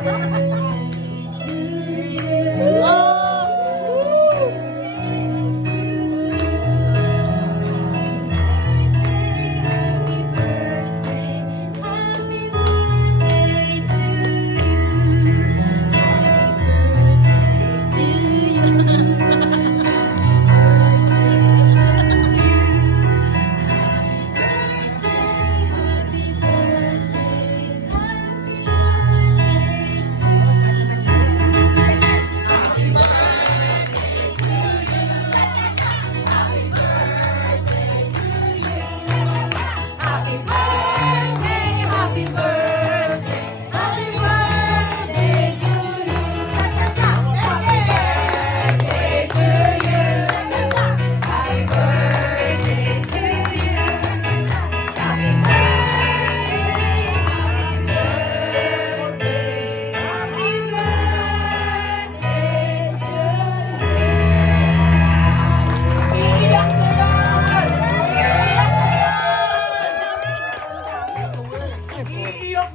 Iiyak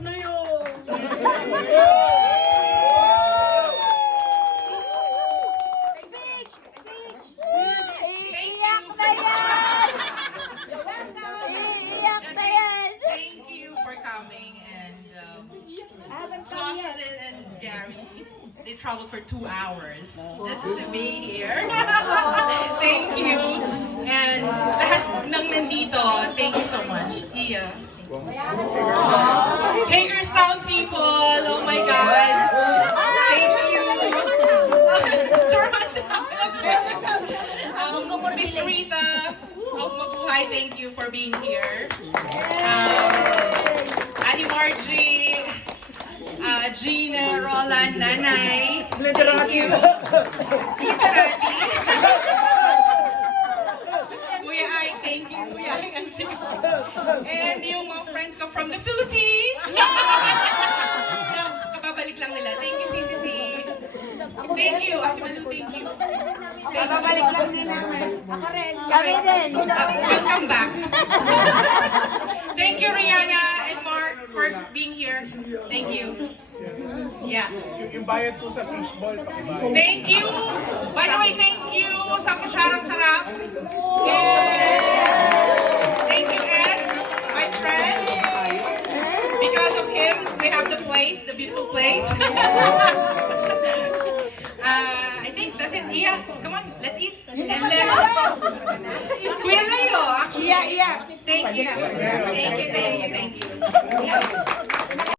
na yun! Iiyak na yan! Iiyak na yan! Thank you for coming, and Jocelyn and Gary, they traveled for 2 hours just to be here. Thank you. And lahat ng nandito, thank you so much. Iya. Hagerstown people, oh my God. Thank you. Miss Rita, mabuhay, thank you for being here. Ali Margie, Gina, Roland, Nanay, thank you. Tita Rati. Kuya Ay, thank you. Kuya Ay, ang sige. And yung mga friends ko from the Philippines. Kababalik lang nila. Thank you, CCC. Thank you, Ate Malu, thank you. Kababalik lang nila. Ako rin. Kami din. Welcome back. Thank you, Rihanna and Mark, for being here. Thank you. Yeah. Yung bayad po sa fishball, pakibayad. Thank you. By the way, thank you sa kusyarang sarap. And thank you, Ed, my friend. Because of him, we have the place, the beautiful place. I think that's it. Yeah, come on, let's eat. And let's... Kuya Leo, actually. Yeah. Thank you. Thank you.